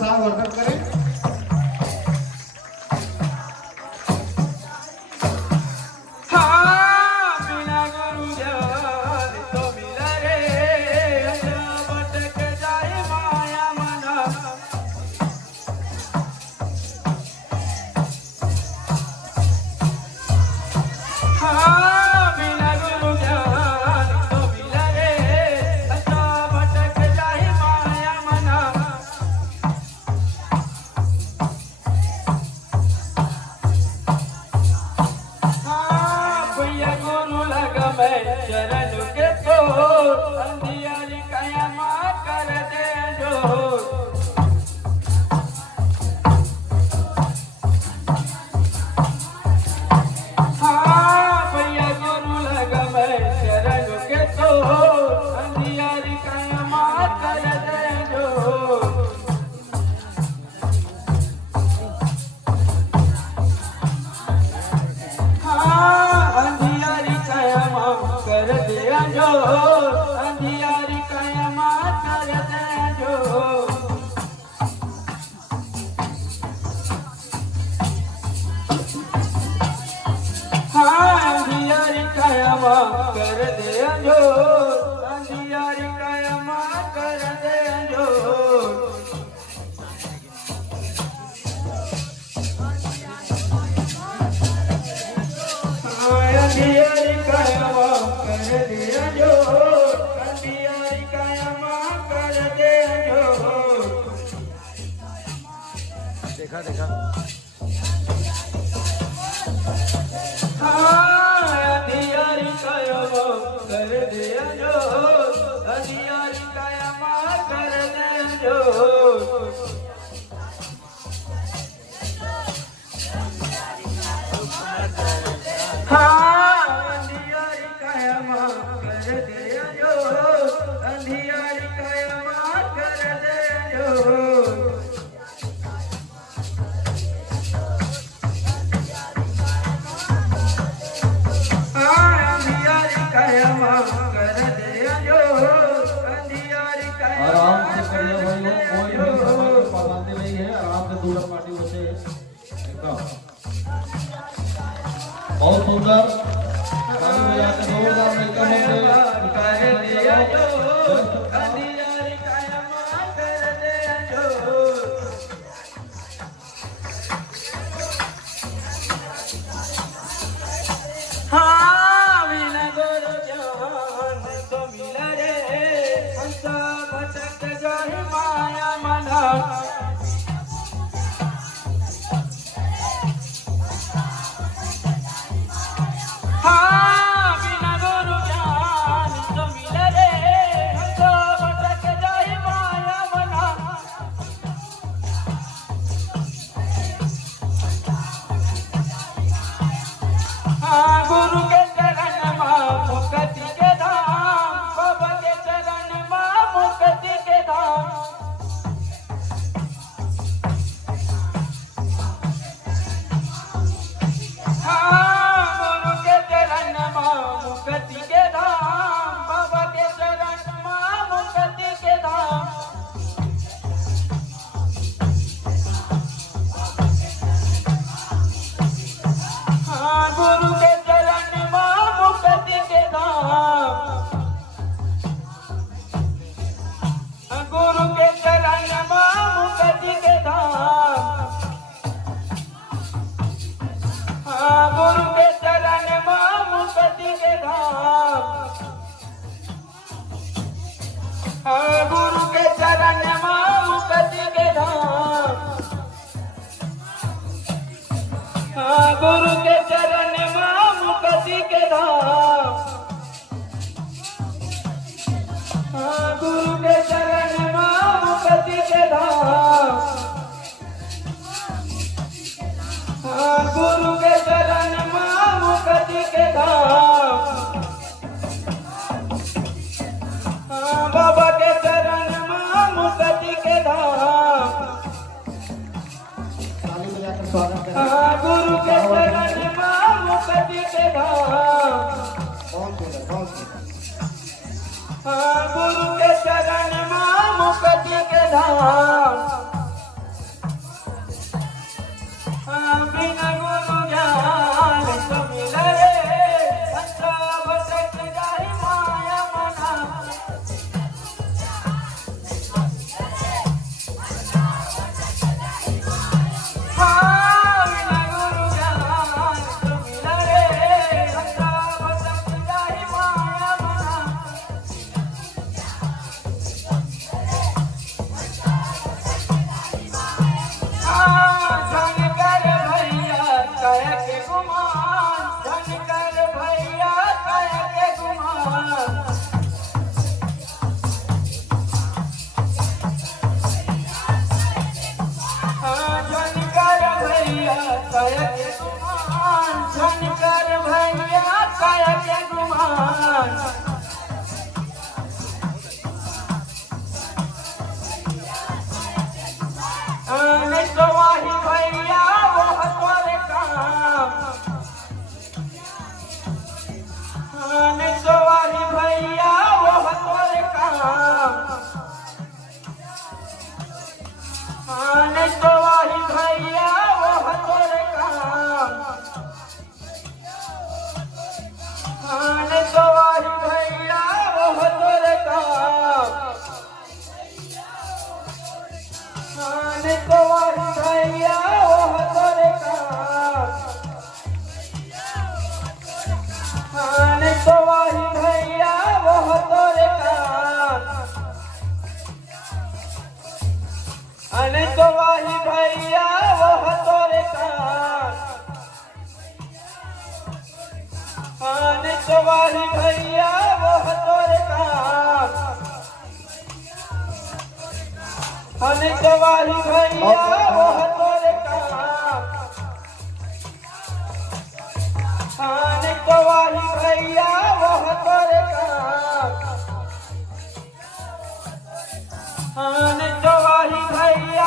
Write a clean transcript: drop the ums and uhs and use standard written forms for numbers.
उत्साह वर्धन करें। कर दे जो अंधियारी कायमा कर दे जो अंधियारी कायमा कर दे जो अंधियारी कायमा कर दे जो देखा देखा बहुत सुंदर गुरु के चरण में मुक्ति के धाम, गुरु के चरण में मुक्ति के धाम, गुरु के चरण में मुक्ति के धाम, बाबा के चरण में मुक्ति के धाम, गुरु के चरण में मुक्ति के धाम, गुरु के चरण में मुक्ति के धाम, काया के गुमान शंकर भैया काया के गुमान नहीं तो वाही भैया वो हमारे काम नहीं तो वाही भैया वो हमारे काम नहीं तो वाही भैया वो हमारे काम नहीं तो वाही भैया वो हमारे काम नहीं तो वाही भैया वो हमारे काम नहीं तो वाही भैया वो हमारे काम नहीं तो वाही भैया वो हमारे काम नहीं तो वाही भैया वो हमारे काम नहीं तो वाही भैया वो हमारे काम नहीं तो वाही भैया वो हमारे काम नहीं तो वाही भैया